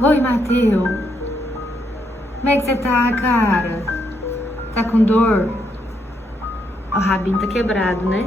Oi, Matheus. Como é que você tá, cara? Tá com dor? O rabinho tá quebrado, né?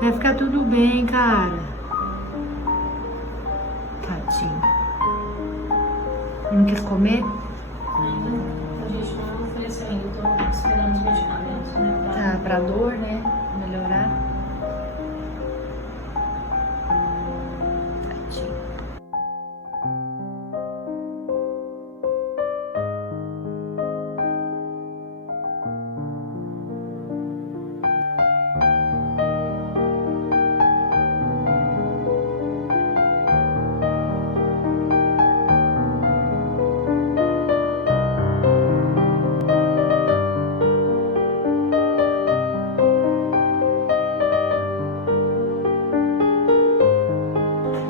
Vai ficar tudo bem, cara. Tadinho. Não quer comer? A gente não ofereceu ainda, tô esperando os medicamentos, né? Tá pra dor, né? Melhorar. Tadinho.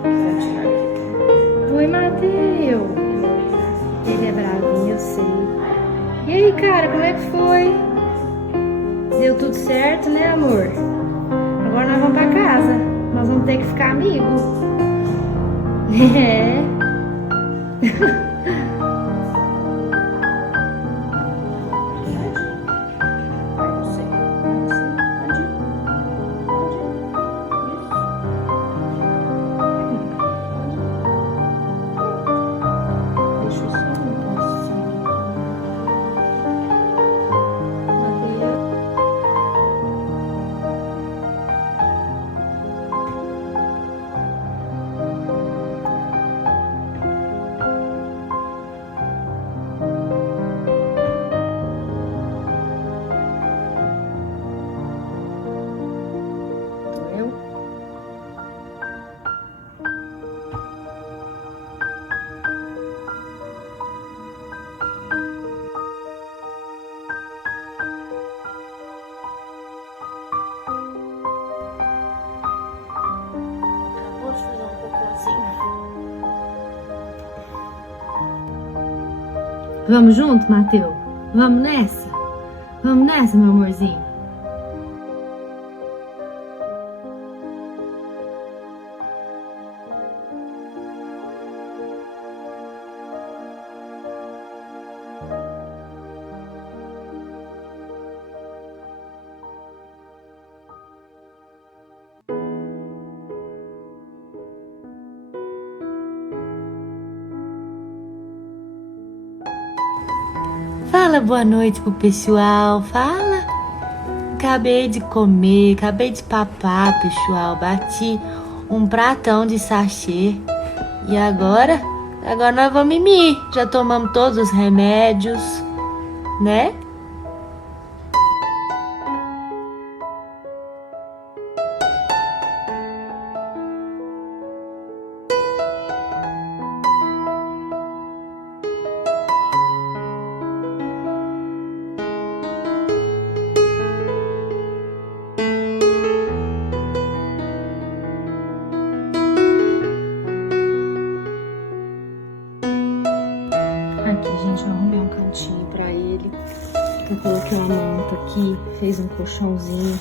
Quiser tirar aqui. Oi, Matheus. Ele é bravinho, eu sei. E aí, cara, como é que foi? Deu tudo certo, né, amor? Agora nós vamos pra casa. Nós vamos ter que ficar amigos. É. Vai você. Pode ir. Isso. Deixa eu só não posso sair. Matheus. Doeu? Acabou de fazer um cocôzinho. Vamos junto, Matheus? Vamos nessa? Vamos nessa, meu amorzinho? Fala boa noite pro pessoal, fala. Acabei de comer, acabei de papar, pessoal. Bati um pratão de sachê. E agora? Agora nós vamos mimir. Já tomamos todos os remédios, né? Aqui, gente, eu arrumei um cantinho pra ele. Eu coloquei uma manta aqui, fez um colchãozinho.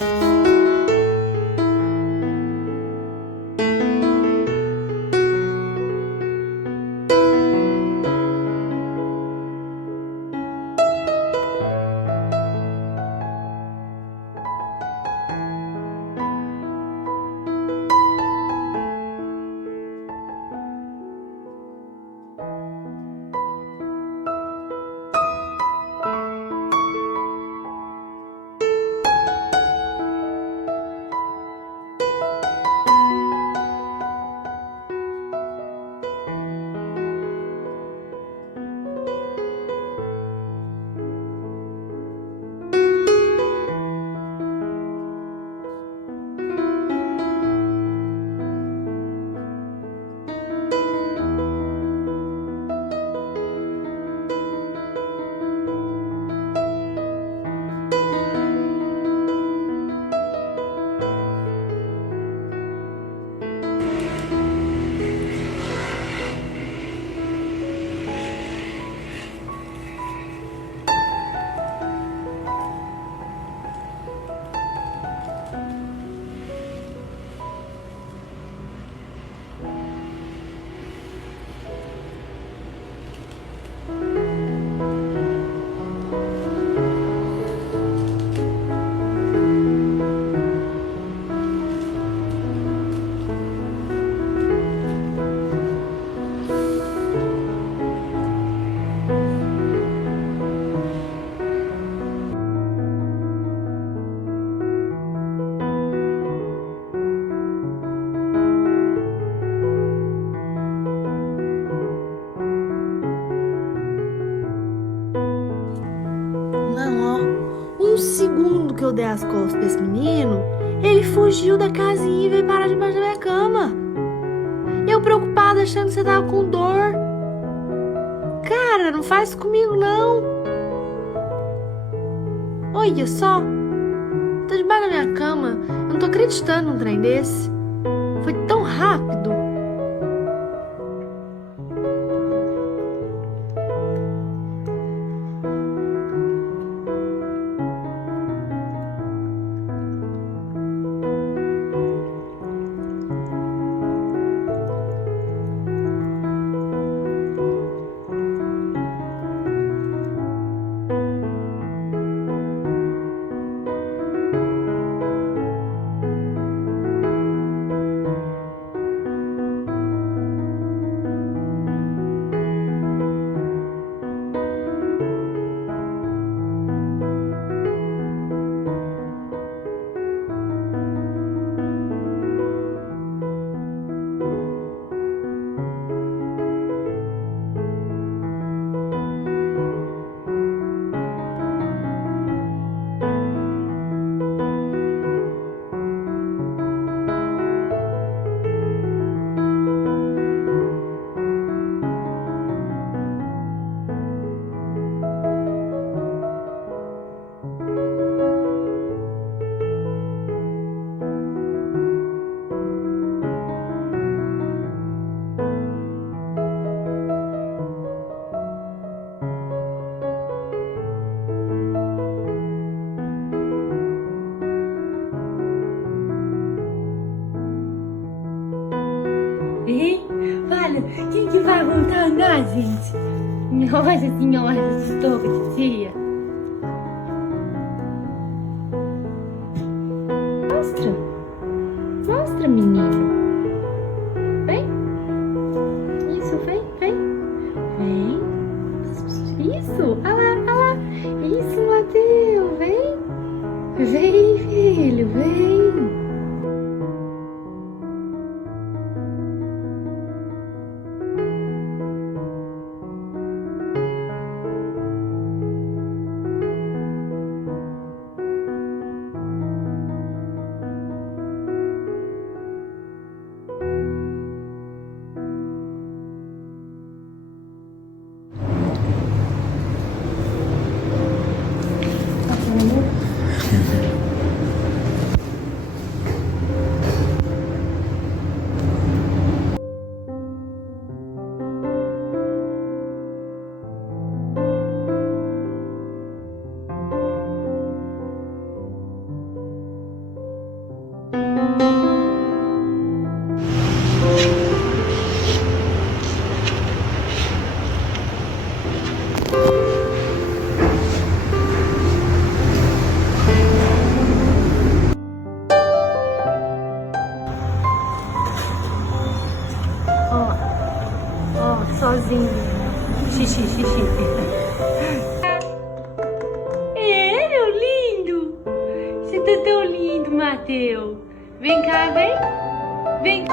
segundo que eu dei as costas pra esse menino, ele fugiu da casinha e veio parar debaixo da minha cama. Eu preocupada achando que você tava com dor. Cara, não faz isso comigo não. Olha só, tá debaixo da minha cama. Eu não tô acreditando num trem desse. Foi tão rápido. Olha, quem que vai voltar a andar, gente? Nossa senhora, assustou com tia. Mostra. Mostra, menino. Vem. Isso, vem, vem. Vem. Isso, olha lá, olha lá. Isso, Mateus, vem. Vem, filho, vem. Sozinho. Xixi, xixi. É, meu lindo. Você tá tão lindo, Mateus. Vem cá, vem. Vem.